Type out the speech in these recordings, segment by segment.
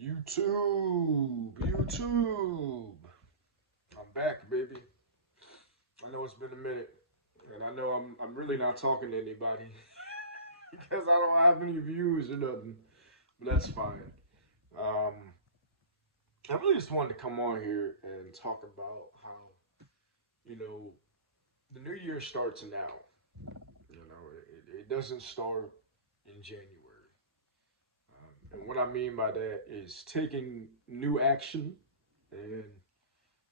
YouTube. I'm back, baby. I know it's been a minute, and I know I'm really not talking to anybody because I don't have any views or nothing. But that's fine. Um, I really just wanted to come on here and talk about how you know the new year starts now. It doesn't start in January. And what I mean by that is taking new action and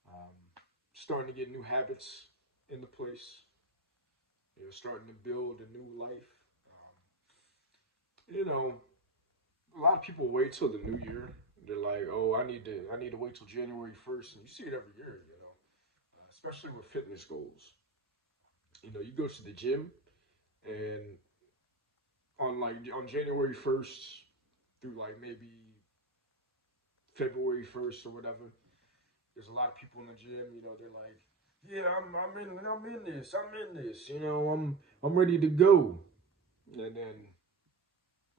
um, starting to get new habits into place. Starting to build a new life. You know, a lot of people wait till the new year. They're like, "Oh, I need to wait till January 1st," and you see it every year. Especially with fitness goals. You go to the gym, and on January 1st through like maybe February 1st or whatever, there's a lot of people in the gym. They're like, "Yeah, I'm in this. I'm ready to go," and then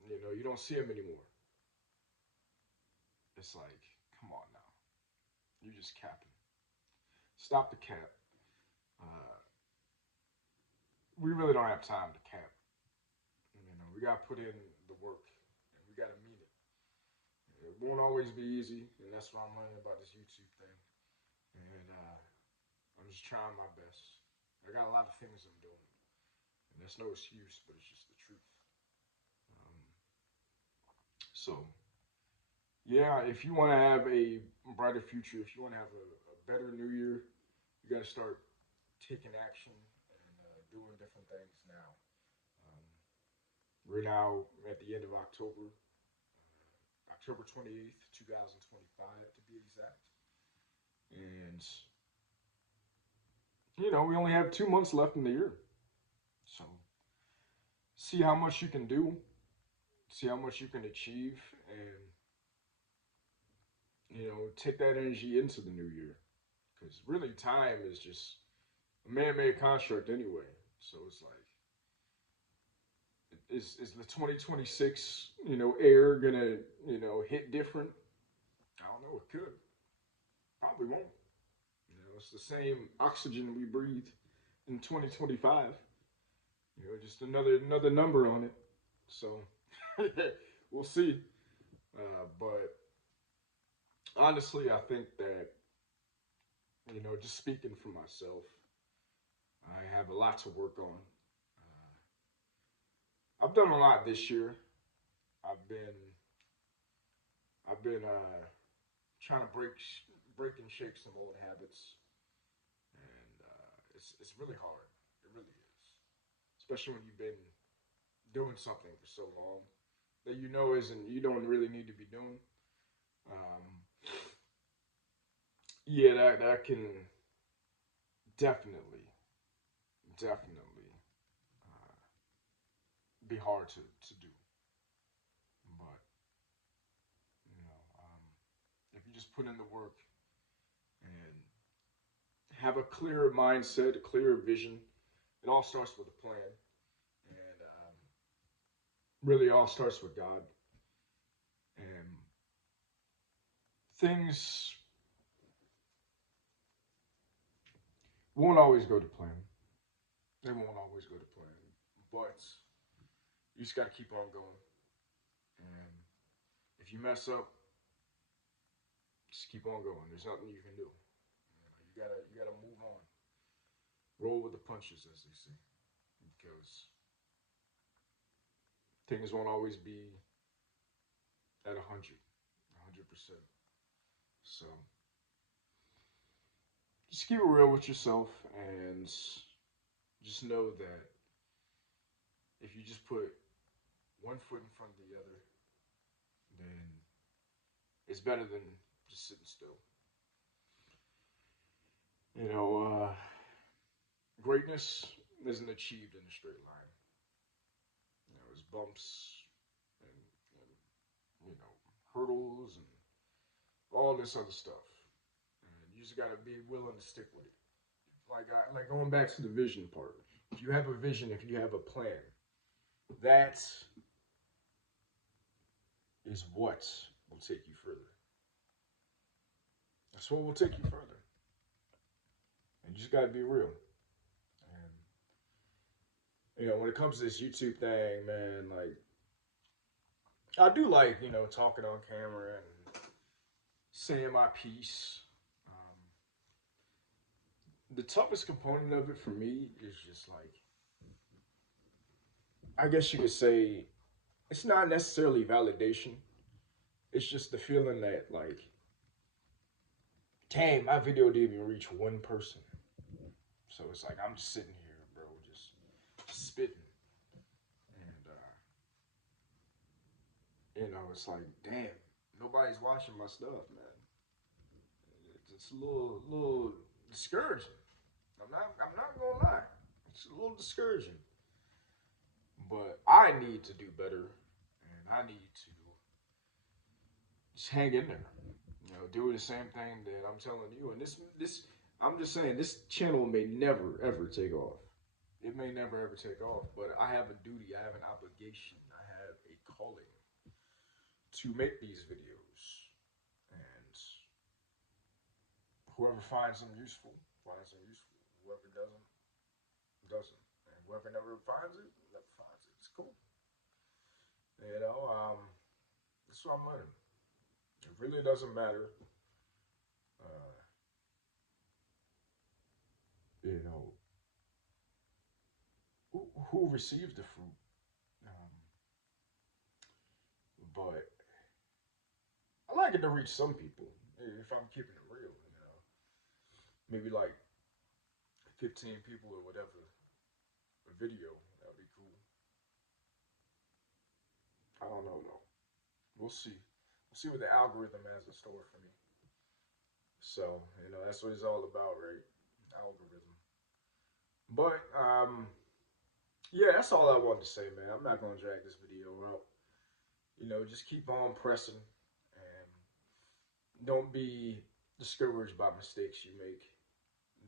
you don't see them anymore. It's like, come on now, you're just capping. Stop the cap. Uh, we really don't have time to cap. We gotta put in the work, and we gotta mean it. It won't always be easy, and that's what I'm learning about this YouTube thing. And I'm just trying my best. I got a lot of things I'm doing, and that's no excuse, but it's just the truth. Um, so yeah, if you want to have a brighter future, if you want to have a better New Year, you got to start taking action and doing different things now. Um, we're now at the end of October, October 28th, 2025 to be exact. And, we only have 2 months left in the year. So see how much you can do, see how much you can achieve, and, take that energy into the new year. Because really, time is just a man made construct anyway. So it's like, is the 2026 air gonna hit different? I don't know. It could. Probably won't. It's the same oxygen we breathe in 2025. Just another number on it. So we'll see. But honestly, I think that just speaking for myself, I have a lot to work on. I've done a lot this year. I've been I've been trying to break and shake some old habits, and it's really hard. It really is, especially when you've been doing something for so long that isn't you don't really need to be doing. Um, yeah, that can definitely definitely uh, be hard to do, but if you just put in the work and have a clearer mindset, a clearer vision, it all starts with a plan, and really all starts with God. And things won't always go to plan. They won't always go to plan, but you just got to keep on going. And if you mess up, just keep on going. There's nothing you can do. You gotta move on. Roll with the punches, as they say, because things won't always be at 100%. So just keep it real with yourself, and just know that if you just put one foot in front of the other, then it's better than just sitting still. You know, greatness isn't achieved in a straight line. It's bumps and hurdles and all this other stuff. And you just gotta be willing to stick with it. Like going back to the vision part. If you have a vision, if you have a plan, that is what will take you further. That's what will take you further. And you just gotta be real. And when it comes to this YouTube thing, man, like I do like talking on camera and saying my piece. Um, the toughest component of it for me is just like I guess you could say it's not necessarily validation. It's just the feeling that like, dang, my video didn't even reach one person. So it's like I'm just sitting here, bro, just spitting, and it's like, damn, nobody's watching my stuff, man. It's a little discouraging. I'm not gonna lie, it's a little discouraging. But I need to do better, and I need to just hang in there. Do the same thing that I'm telling you. And this, I'm just saying, this channel may never ever take off. It may never ever take off, but I have a duty, I have an obligation, I have a calling to make these videos. And whoever finds them useful, finds them useful. Whoever doesn't, doesn't. And whoever never finds it, never finds it. It's cool. That's what I'm learning. It really doesn't matter, uh, you know, who receives the fruit. Um, but I like it to reach some people. If I'm keeping it real, maybe like 15 people or whatever. A video that would be cool. I don't know though. We'll see. We'll see what the algorithm has in store for me. So that's what it's all about, right? Algorithm. But yeah, that's all I wanted to say, man. I'm not gonna drag this video out. Just keep on pressing and don't be discouraged by mistakes you make.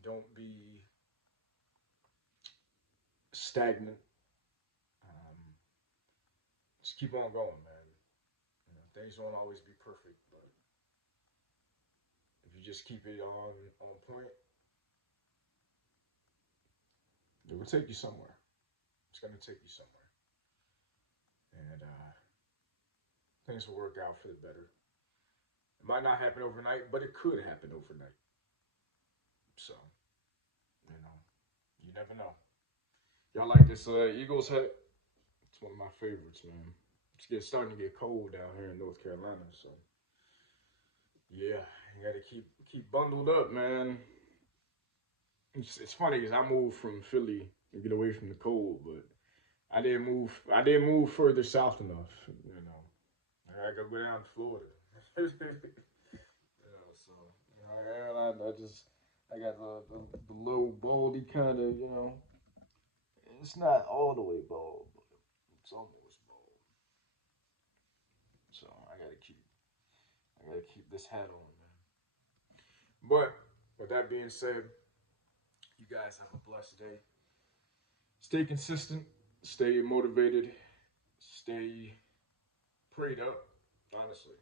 Don't be stagnant. Um, just keep on going, man. Things won't always be perfect, but if you just keep it on point, it will take you somewhere. It's gonna take you somewhere, and things will work out for the better. It might not happen overnight, but it could happen overnight. So, you never know. Y'all like this Eagles hat? It's one of my favorites, man. Starting to get cold down here in North Carolina, so yeah, you gotta keep bundled up, man. It's funny because I moved from Philly to get away from the cold, but I didn't move. I didn't move further south enough. I gotta go down to Florida. So I got the low baldy kind of. It's not all the way bald, but it's almost bald. So I gotta keep this hat on, man. But with that being said, you guys have a blessed day. Stay consistent, stay motivated, stay prayed up, honestly.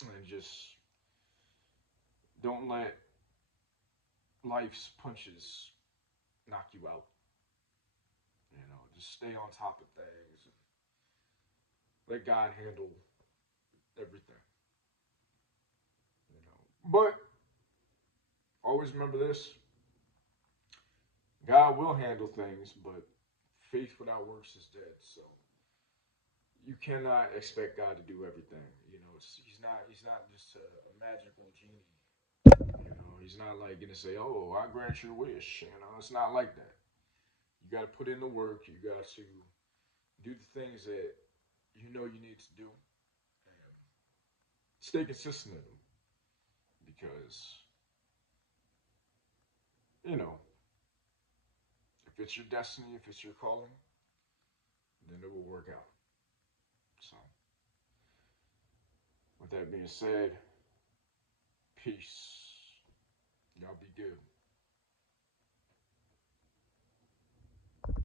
And just don't let life's punches knock you out. Just stay on top of things and let God handle everything. But always remember this: God will handle things, but faith without works is dead. So you cannot expect God to do everything. He's not just a magical genie. He's not like gonna say, "Oh, I grant your wish." It's not like that. You got to put in the work. You got to do the things that you need to do, and stay consistent in them. Because if it's your destiny, if it's your calling, then it will work out. So, with that being said, peace. Y'all be good.